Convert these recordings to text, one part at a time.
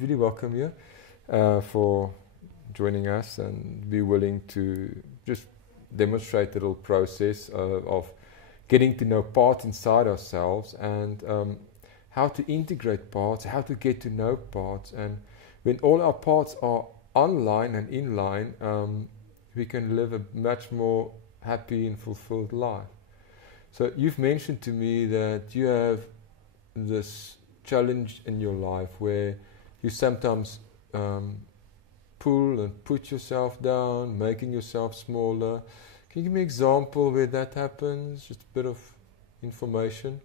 really welcome you for joining us and be willing to just demonstrate the little process of getting to know parts inside ourselves and how to integrate parts, how to get to know parts. And when all our parts are online and inline, we can live a much more happy and fulfilled life. So you've mentioned to me that you have this challenge in your life where you sometimes pull and put yourself down, making yourself smaller. Can you give me an example where that happens? Just a bit of information.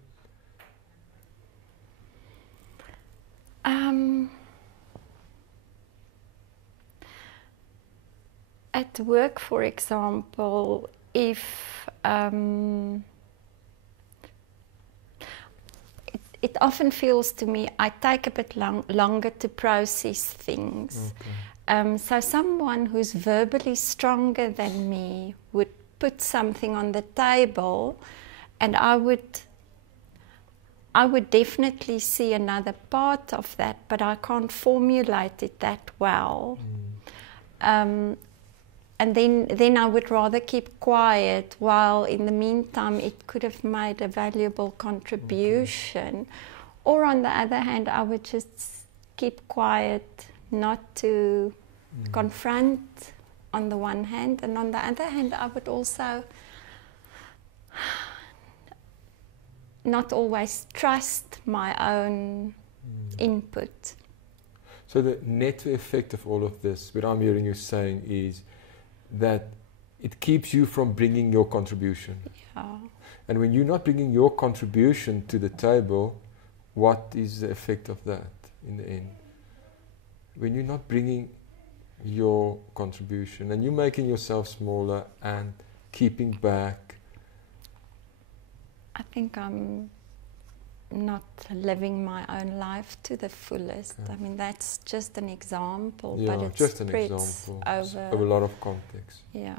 At work, for example, if it often feels to me I take a bit longer to process things. Okay. So someone who's verbally stronger than me would put something on the table, and I would definitely see another part of that, but I can't formulate it that well. And then I would rather keep quiet, while in the meantime it could have made a valuable contribution. Okay. Or on the other hand, I would just keep quiet, not to confront on the one hand, and on the other hand I would also not always trust my own input. So the net effect of all of this, what I'm hearing you saying, is that it keeps you from bringing your contribution. Yeah. And when you're not bringing your contribution to the table, what is the effect of that in the end? When you're not bringing your contribution and you're making yourself smaller and keeping back. I think I'm not living my own life to the fullest. Okay. I mean, that's just an example, yeah, but it just an spreads example over of a lot of context. Yeah.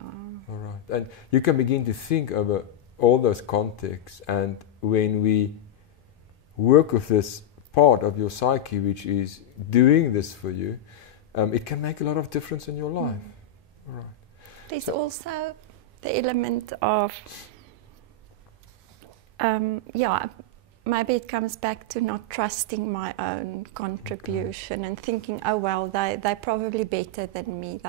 All right. And you can begin to think over all those contexts, and when we work with this part of your psyche which is doing this for you, it can make a lot of difference in your life. All right. There's also the element of maybe it comes back to not trusting my own contribution and thinking, oh well, they're probably better than me.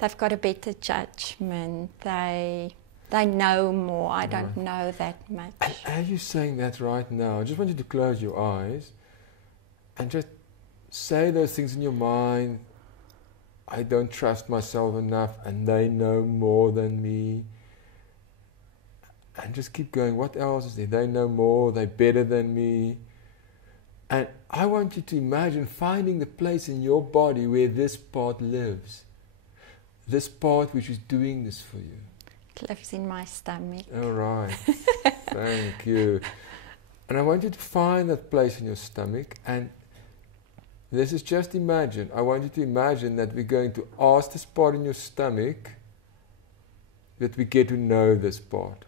They've got a better judgment. They know more. I don't know that much. Are you saying that right now? I just want you to close your eyes and just say those things in your mind. I don't trust myself enough, and they know more than me. And just keep going. What else is there? They know more, they're better than me. And I want you to imagine finding the place in your body where this part lives. This part which is doing this for you. It lives in my stomach. All right. Thank you. And I want you to find that place in your stomach. And this is just imagine. I want you to imagine that we're going to ask this part in your stomach that we get to know this part.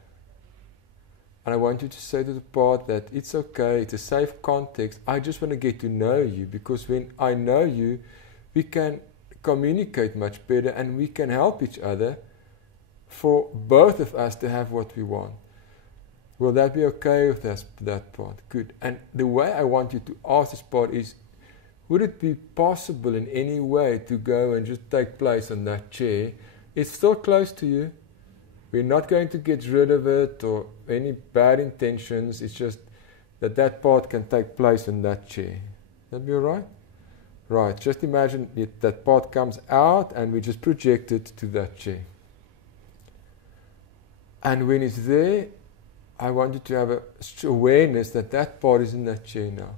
And I want you to say to the part that it's okay, it's a safe context. I just want to get to know you, because when I know you, we can communicate much better and we can help each other for both of us to have what we want. Will that be okay with that part? Good. And the way I want you to ask this part is, would it be possible in any way to go and just take place on that chair? It's still close to you. We're not going to get rid of it or any bad intentions. It's just that part can take place in that chair. That be all right? Right. Just imagine that part comes out and we just project it to that chair. And when it's there, I want you to have a awareness that part is in that chair now.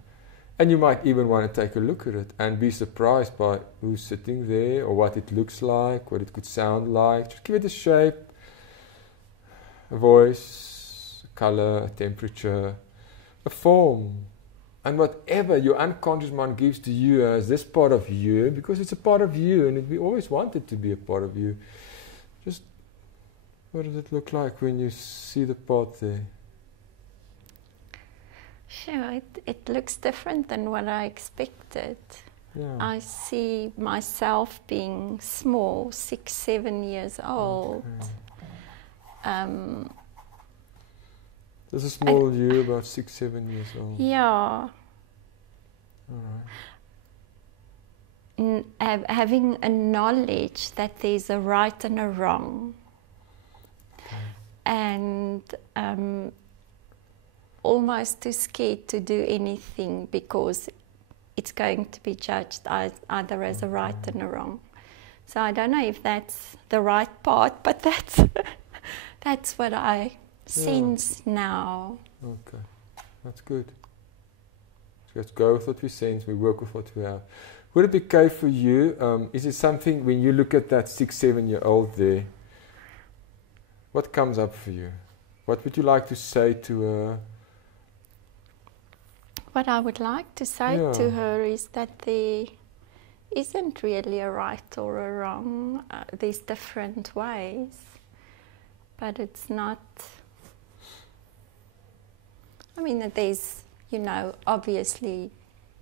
And you might even want to take a look at it and be surprised by who's sitting there or what it looks like, what it could sound like. Just give it a shape, a voice, a color, a temperature, a form. And whatever your unconscious mind gives to you as this part of you, because it's a part of you and we always want it to be a part of you. Just, what does it look like when you see the part there? Sure, it looks different than what I expected. Yeah. I see myself being small, 6, 7 years old. Okay. There's a small you, about 6, 7 years old. Yeah. All right. Having a knowledge that there's a right and a wrong. Okay. And almost too scared to do anything because it's going to be judged either as a right and a wrong. So I don't know if that's the right part, but that's what I sense now. Okay, that's good. So let's go with what we sense, we work with what we have. Would it be okay for you, is it something when you look at that 6, 7 year old there, what comes up for you? What would you like to say to her? What I would like to say to her is that there isn't really a right or a wrong. There's different ways, but it's not. I mean, that there's, you know, obviously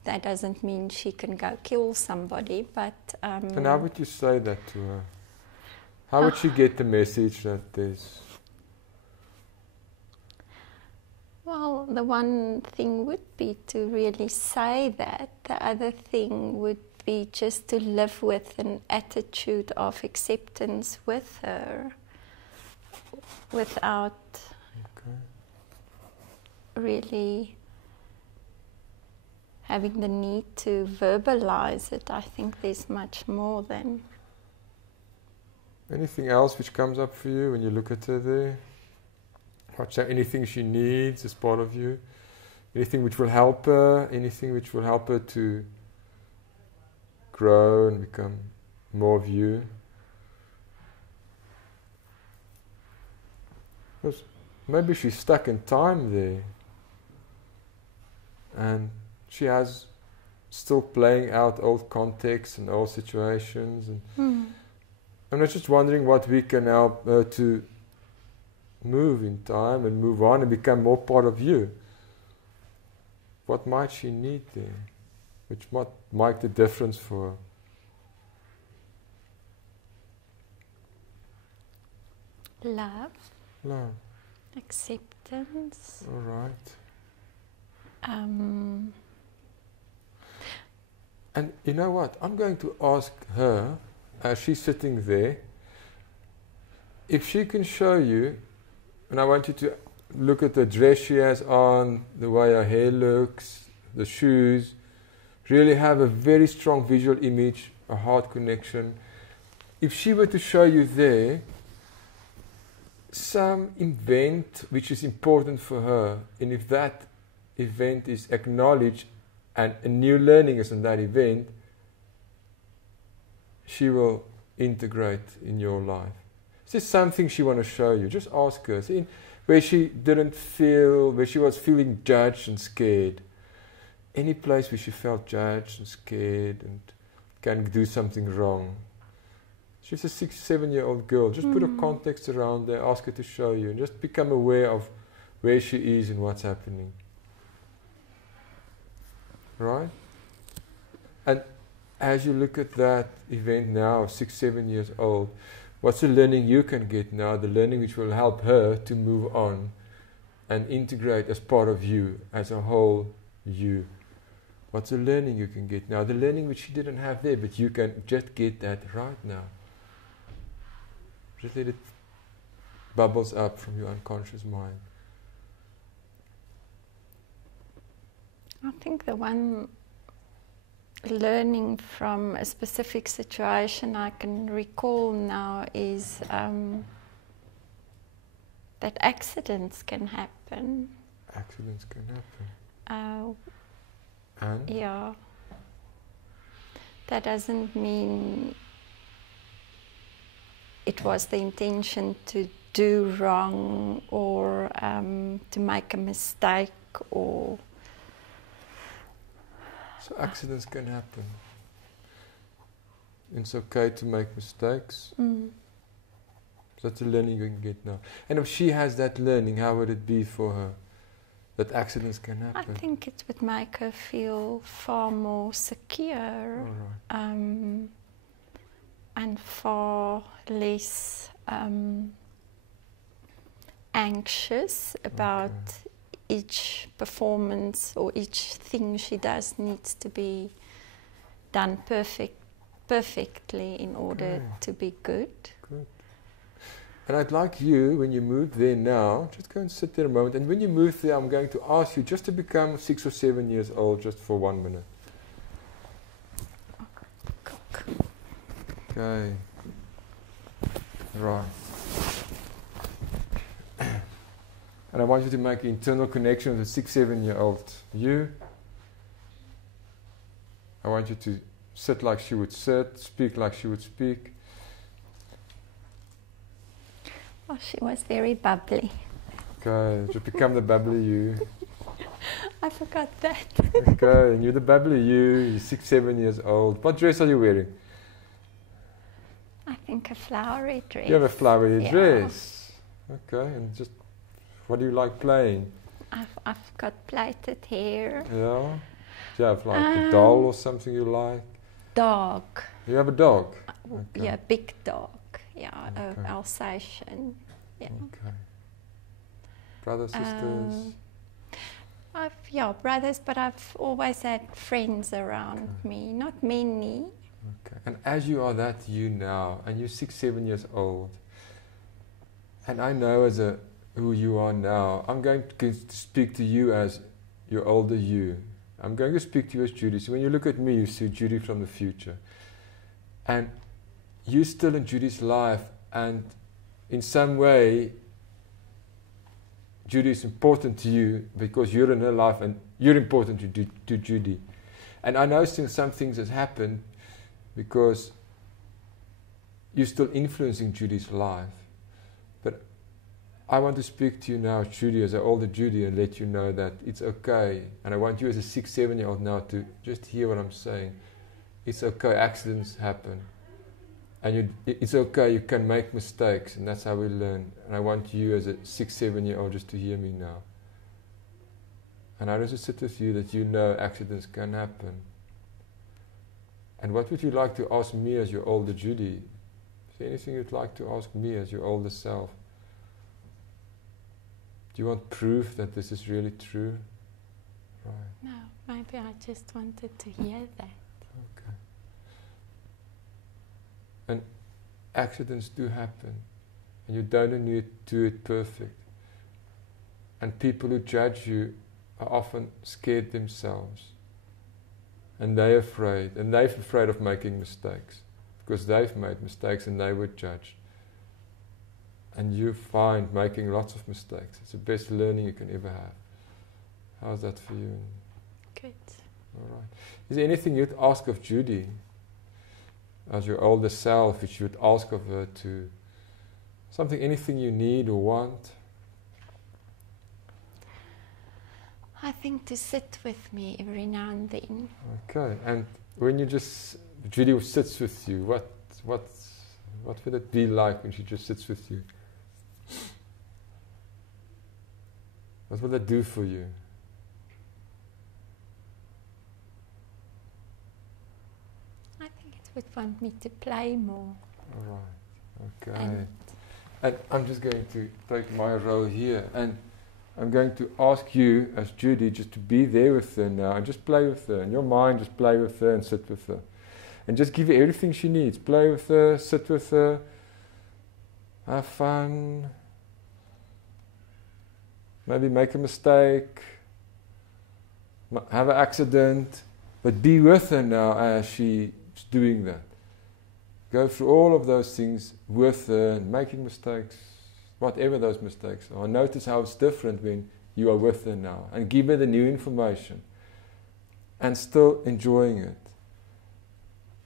that doesn't mean she can go kill somebody, but. And how would you say that to her? How would she get the message that there's. Well, the one thing would be to really say that. The other thing would be just to live with an attitude of acceptance with her without really having the need to verbalize it. I think there's much more than. Anything else which comes up for you when you look at her there? Anything she needs as part of you? Anything which will help her? Anything which will help her to grow and become more of you? Because maybe she's stuck in time there. And she has still playing out old contexts and old situations. And I'm just wondering what we can help her to move in time and move on and become more part of you. What might she need there? Which might make the difference for her? Love. Love. Acceptance. All right. And you know what? I'm going to ask her, as she's sitting there, if she can show you, and I want you to look at the dress she has on, the way her hair looks, the shoes, really have a very strong visual image, a heart connection. If she were to show you there some event which is important for her, and if that event is acknowledged and a new learning is in that event, she will integrate in your life. Is there something she wants to show you? Just ask her. See, where she didn't feel, where she was feeling judged and scared. Any place where she felt judged and scared and can do something wrong. She's a 6, 7 year old girl. Just put a context around there, ask her to show you, and just become aware of where she is and what's happening. Right? And as you look at that event now, 6, 7 years old, what's the learning you can get now, the learning which will help her to move on and integrate as part of you, as a whole you? What's the learning you can get now? The learning which she didn't have there, but you can just get that right now. Just let it bubbles up from your unconscious mind. I think the one learning from a specific situation I can recall now is that accidents can happen. Accidents can happen. And? Yeah. That doesn't mean it was the intention to do wrong or to make a mistake or... So accidents can happen. It's okay to make mistakes. That's a learning you can get now. And if she has that learning, how would it be for her? that accidents can I happen? think it would make her feel far more secure, All right. and far less anxious about each performance or each thing she does needs to be done perfectly in order to be good. Good. And I'd like you, when you move there now, just go and sit there a moment. And when you move there, I'm going to ask you just to become 6 or 7 years old just for 1 minute. Okay. Right. And I want you to make an internal connection with a 6, 7-year-old you. I want you to sit like she would sit, speak like she would speak. Oh, she was very bubbly. Okay, just become the bubbly you. I forgot that. Okay, and you're the bubbly you, you're 6, 7 years old. What dress are you wearing? I think a flowery dress. You have a flowery Yeah. dress. Okay, and just, what do you like playing? I've got plaited hair. Yeah? Do you have like a doll or something you like? Dog. You have a dog? Okay. Yeah, big dog. Yeah, Okay. Alsatian. Yeah. Okay. Brothers, sisters? I've brothers, but I've always had friends around me. Not many. Okay. And as you are that you now, and you're 6, 7 years old, and I know who you are now, I'm going to speak to you as your older you. I'm going to speak to you as Judy. So when you look at me, you see Judy from the future. And you're still in Judy's life, and in some way, Judy is important to you because you're in her life and you're important to Judy. And I know still some things have happened because you're still influencing Judy's life. But I want to speak to you now, Judy, as an older Judy, and let you know that it's okay. And I want you as a 6, 7-year-old now to just hear what I'm saying. It's okay, accidents happen. And it's okay, you can make mistakes, and that's how we learn. And I want you as a 6, 7-year-old just to hear me now. And I just sit with you that you know accidents can happen. And what would you like to ask me as your older Judy? Is there anything you'd like to ask me as your older self? Do you want proof that this is really true? Right. No, maybe I just wanted to hear that. Okay. And accidents do happen, and you don't need to do it perfect. And people who judge you are often scared themselves, and they're afraid of making mistakes, because they've made mistakes and they were judged. And you find making lots of mistakes. It's the best learning you can ever have. How's that for you? Good. All right. Is there anything you'd ask of Judy as your older self, which you would ask of her to, anything you need or want? I think to sit with me every now and then. Okay, and when Judy sits with you, what would it be like when she just sits with you? What will that do for you? I think it would want me to play more. All right, okay. And I'm just going to take my role here, and I'm going to ask you, as Judy, just to be there with her now, and just play with her. In your mind, just play with her and sit with her. And just give her everything she needs. Play with her, sit with her, have fun, maybe make a mistake, have an accident, but be with her now as she's doing that. Go through all of those things with her, making mistakes, whatever those mistakes are. Notice how it's different when you are with her now, and give her the new information, and still enjoying it,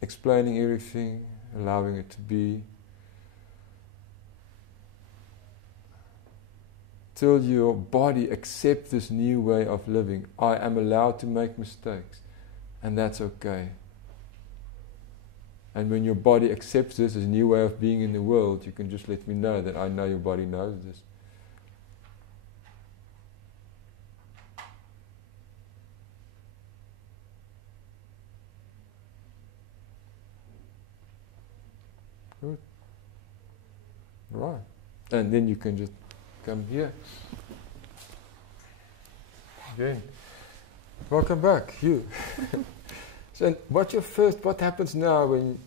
explaining everything, allowing it to be, till your body accepts this new way of living. I am allowed to make mistakes, and that's okay. And when your body accepts this as a new way of being in the world, you can just let me know that I know your body knows this. Good. Right. And then you can just come here. Again. Welcome back, you. So what happens now when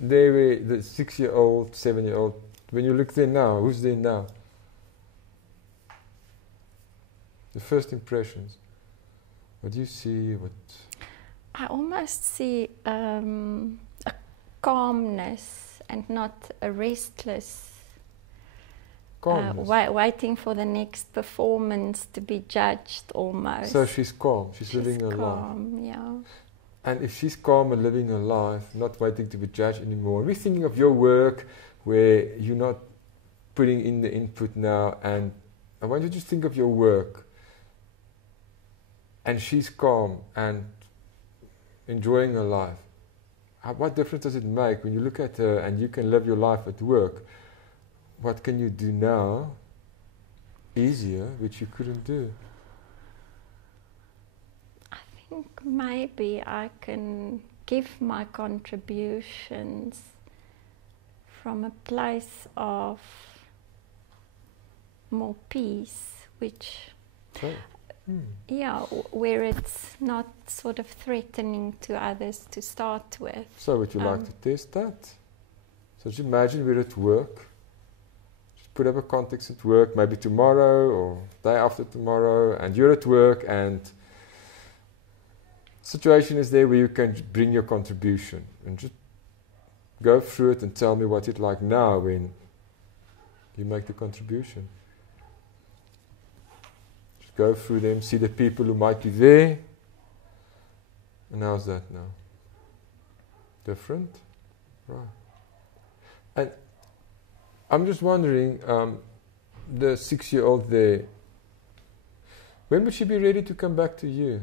they were the 6-year-old, 7-year-old, when you look there now, who's there now? The first impressions. What do you see? I almost see a calmness and not a restless. Waiting for the next performance to be judged almost. So she's calm, she's living her calm, life. Yeah. And if she's calm and living her life, not waiting to be judged anymore, we're thinking of your work where you're not putting in the input now, and I want you to think of your work. And she's calm and enjoying her life. What difference does it make when you look at her and you can live your life at work? What can you do now easier, which you couldn't do? I think maybe I can give my contributions from a place of more peace, which, where it's not sort of threatening to others to start with. So would you like to test that? So just imagine we're at work. Put up a context at work, maybe tomorrow or day after tomorrow, and you're at work and situation is there where you can bring your contribution and just go through it and tell me what it's like now when you make the contribution. Just go through them, see the people who might be there, and how's that now? Different? Right. And I'm just wondering, the 6-year-old there, when would she be ready to come back to you,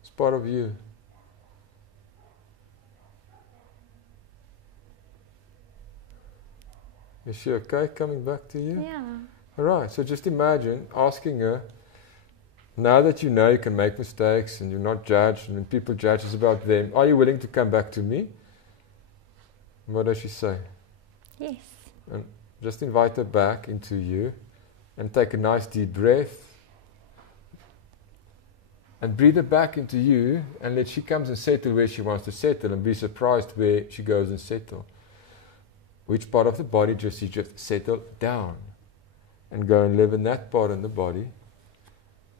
as part of you? Is she okay coming back to you? Yeah. Alright, so just imagine asking her, now that you know you can make mistakes and you're not judged, and when people judge it's about them, are you willing to come back to me? And what does she say? Yes. And just invite her back into you and take a nice deep breath and breathe her back into you and let she comes and settle where she wants to settle, and be surprised where she goes and settle. Which part of the body does she just settle down and go and live in that part in the body,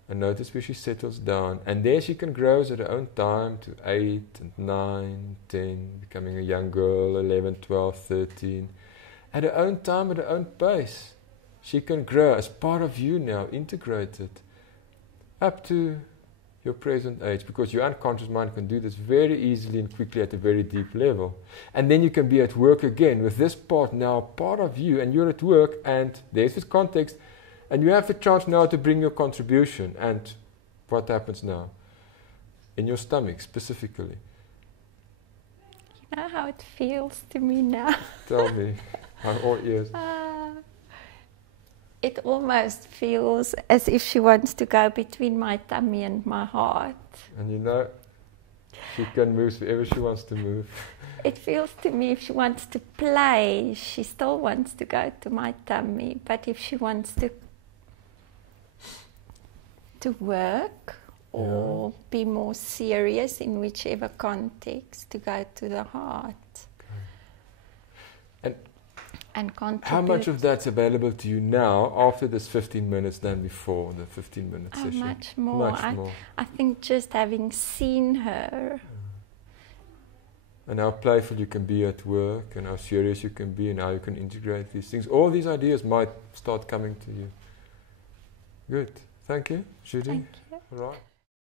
and notice where she settles down, and there she can grow at her own time to 8 and 9, 10, becoming a young girl, 11, 12, 13. At her own time, at her own pace, she can grow as part of you now, integrated, up to your present age, because your unconscious mind can do this very easily and quickly at a very deep level. And then you can be at work again with this part now, part of you, and you're at work, and there's this context, and you have the chance now to bring your contribution. And what happens now? In your stomach, specifically. You know how it feels to me now? Tell me. I'm all ears. It almost feels as if she wants to go between my tummy and my heart. And you know, she can move wherever she wants to move. It feels to me if she wants to play, she still wants to go to my tummy. But if she wants to work or be more serious in whichever context, to go to the heart. And contribute. How much of that's available to you now after this 15 minutes than before the 15-minute session? Much more. I think just having seen her. And how playful you can be at work, and how serious you can be, and how you can integrate these things. All these ideas might start coming to you. Good. Thank you, Judy. Thank you. All right.